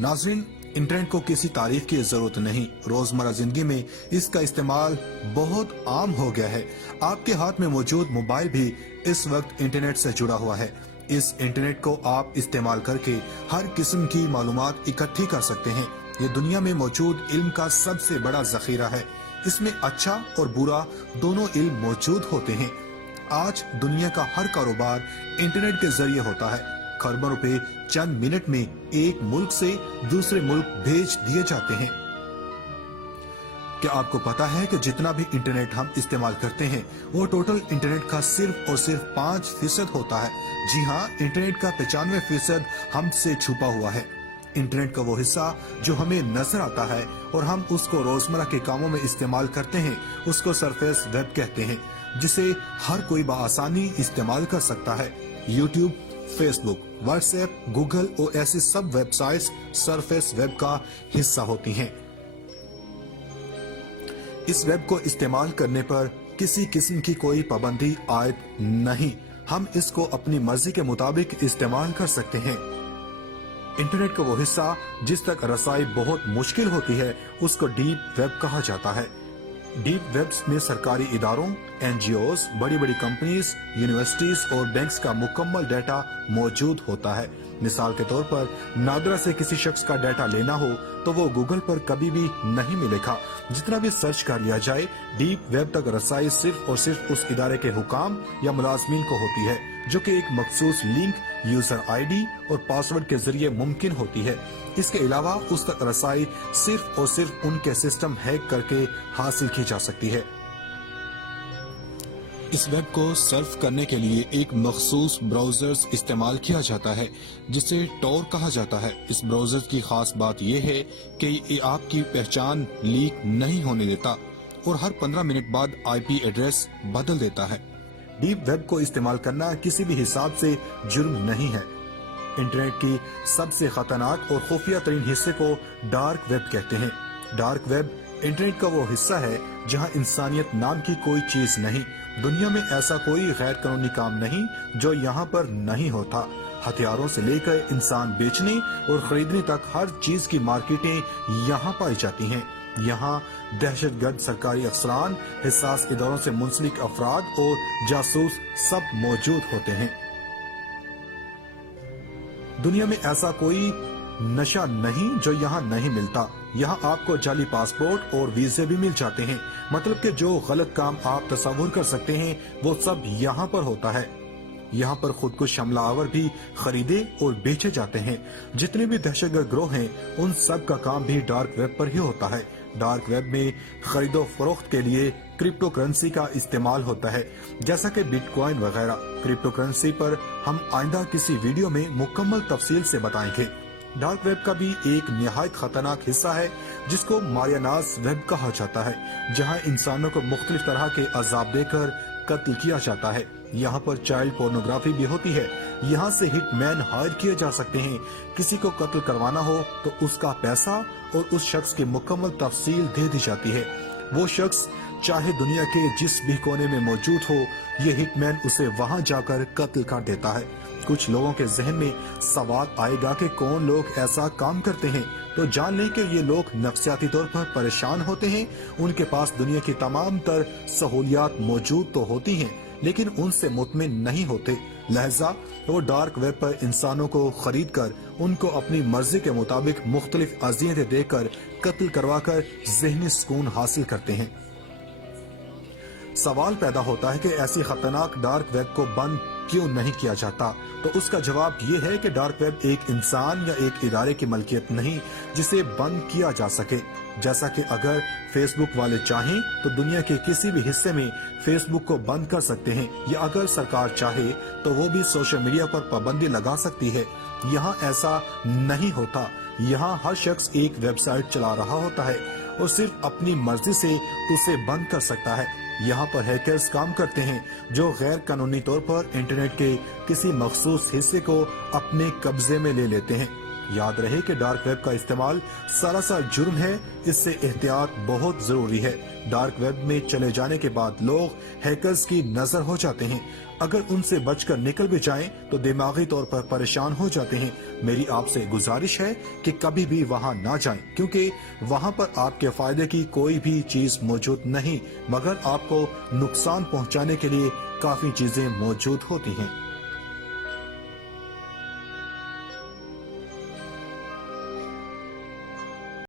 नाज़रीन, इंटरनेट को किसी तारीफ की जरूरत नहीं। रोजमर्रा जिंदगी में इसका इस्तेमाल बहुत आम हो गया है। आपके हाथ में मौजूद मोबाइल भी इस वक्त इंटरनेट से जुड़ा हुआ है। इस इंटरनेट को आप इस्तेमाल करके हर किस्म की मालूमात इकट्ठी कर सकते हैं। ये दुनिया में मौजूद इल्म का सबसे बड़ा जखीरा है। इसमें अच्छा और बुरा दोनों इल्म मौजूद होते हैं। आज दुनिया का हर कारोबार इंटरनेट के जरिए होता है। खरबों रुपए चंद मिनट में एक मुल्क से दूसरे मुल्क भेज दिए जाते हैं। क्या आपको पता है कि जितना भी इंटरनेट हम इस्तेमाल करते हैं वो टोटल इंटरनेट का सिर्फ और सिर्फ 5% होता है। जी हाँ, इंटरनेट का 95% हमसे छुपा हुआ है। इंटरनेट का वो हिस्सा जो हमें नजर आता है और हम उसको रोजमर्रा के कामों में इस्तेमाल करते हैं, उसको सरफेस वेब कहते हैं, जिसे हर कोई बआसानी इस्तेमाल कर सकता है। यूट्यूब, फेसबुक, व्हाट्सएप, गूगल और ऐसी सब वेबसाइट्स सरफेस वेब का हिस्सा होती हैं। इस वेब को इस्तेमाल करने पर किसी किस्म की कोई पाबंदी आयद नहीं। हम इसको अपनी मर्जी के मुताबिक इस्तेमाल कर सकते हैं। इंटरनेट का वो हिस्सा जिस तक रसाई बहुत मुश्किल होती है उसको डीप वेब कहा जाता है। डीप वेब्स में सरकारी इदारों, NGOs, बड़ी बड़ी कंपनीज, यूनिवर्सिटीज और बैंक्स का मुकम्मल डाटा मौजूद होता है। मिसाल के तौर पर नादरा से किसी शख्स का डाटा लेना हो तो वो गूगल पर कभी भी नहीं मिलेगा। जितना भी सर्च कर लिया जाए, डीप वेब तक रसाई सिर्फ और सिर्फ उस इदारे के हुकाम या मुलाजमीन को होती है, जो कि एक मखसूस लिंक, यूजर ID और पासवर्ड के जरिए मुमकिन होती है। इसके अलावा उस तक रसाई सिर्फ और सिर्फ उनके सिस्टम हैक करके हासिल की जा सकती है। इस वेब को सर्फ करने के लिए एक मखसूस ब्राउजर्स इस्तेमाल किया जाता है जिसे टॉर कहा जाता है। इस ब्राउजर की खास बात यह है कि ये आपकी पहचान लीक नहीं होने देता और हर 15 मिनट बाद IP एड्रेस बदल देता है। डीप वेब को इस्तेमाल करना किसी भी हिसाब से जुर्म नहीं है। इंटरनेट की सबसे खतरनाक और खुफिया तरीन हिस्से को डार्क वेब कहते हैं। डार्क वेब इंटरनेट का वो हिस्सा है जहां इंसानियत नाम की कोई चीज नहीं। दुनिया में ऐसा कोई गैर कानूनी काम नहीं जो यहाँ पर नहीं होता। हथियारों से लेकर इंसान बेचने और खरीदने तक हर चीज की मार्केटें यहाँ पाई जाती हैं। यहाँ दहशतगर्द, सरकारी अफसरान, हिस्सास इदारों से मुंसलिक अफराद और जासूस सब मौजूद होते हैं। दुनिया में ऐसा कोई नशा नहीं जो यहाँ नहीं मिलता। यहाँ आपको जाली पासपोर्ट और वीजे भी मिल जाते हैं। मतलब कि जो गलत काम आप तस्वुर कर सकते हैं वो सब यहाँ पर होता है। यहाँ पर खुद को हमलावर भी खरीदे और बेचे जाते हैं। जितने भी दहशतगर्द ग्रोह हैं उन सब का काम भी डार्क वेब पर ही होता है। डार्क वेब में खरीदो फरोख्त के लिए क्रिप्टो करेंसी का इस्तेमाल होता है, जैसा कि बिटकॉइन वगैरह। क्रिप्टो करेंसी पर हम आइंदा किसी वीडियो में मुकम्मल तफसील से बताएंगे। डार्क वेब का भी एक निहायत खतरनाक हिस्सा है जिसको मारियानास वेब कहा जाता है, जहां इंसानों को मुख्तलिफ तरह के अजाब देकर कत्ल किया जाता है। यहाँ पर चाइल्ड पोर्नोग्राफी भी होती है। यहाँ से हिटमैन हायर किए जा सकते हैं। किसी को कत्ल करवाना हो तो उसका पैसा और उस शख्स की मुकम्मल तफसील दे दी जाती है। वो शख्स चाहे दुनिया के जिस भी कोने में मौजूद हो, ये हिटमैन उसे वहाँ जाकर कत्ल कर देता है। कुछ लोगों के जहन में सवाल आएगा कि कौन लोग ऐसा काम करते हैं, तो जान लें कि ये लोग नफ्सियाती तौर पर परेशान होते हैं। उनके पास दुनिया की तमाम तर सहूलियात मौजूद तो होती हैं, लेकिन उनसे मुतमिन नहीं होते। लिहाजा वो डार्क वेब पर इंसानों को खरीद कर उनको अपनी मर्जी के मुताबिक मुख्तलिफ अज़ियतें देकर कत्ल करवाकर ज़हनी सुकून हासिल करते हैं। सवाल पैदा होता है कि ऐसी खतरनाक डार्क वेब को बंद क्यों नहीं किया जाता? तो उसका जवाब ये है कि डार्क वेब एक इंसान या एक इदारे की मलकियत नहीं जिसे बंद किया जा सके। जैसा कि अगर फेसबुक वाले चाहें तो दुनिया के किसी भी हिस्से में फेसबुक को बंद कर सकते हैं, या अगर सरकार चाहे तो वो भी सोशल मीडिया पर पाबंदी लगा सकती है। यहाँ ऐसा नहीं होता। यहाँ हर शख्स एक वेबसाइट चला रहा होता है और सिर्फ अपनी मर्जी से उसे बंद कर सकता है। यहाँ पर हैकर्स काम करते हैं जो गैर कानूनी तौर पर इंटरनेट के किसी मखसूस हिस्से को अपने कब्जे में ले लेते हैं। याद रहे कि डार्क वेब का इस्तेमाल सरासर जुर्म है, इससे एहतियात बहुत जरूरी है। डार्क वेब में चले जाने के बाद लोग हैकर्स की नजर हो जाते हैं। अगर उनसे बचकर निकल भी जाएं तो दिमागी तौर पर परेशान हो जाते हैं। मेरी आपसे गुजारिश है कि कभी भी वहां ना जाएं, क्योंकि वहां पर आपके फायदे की कोई भी चीज मौजूद नहीं, मगर आपको नुकसान पहुंचाने के लिए काफी चीजें मौजूद होती हैं।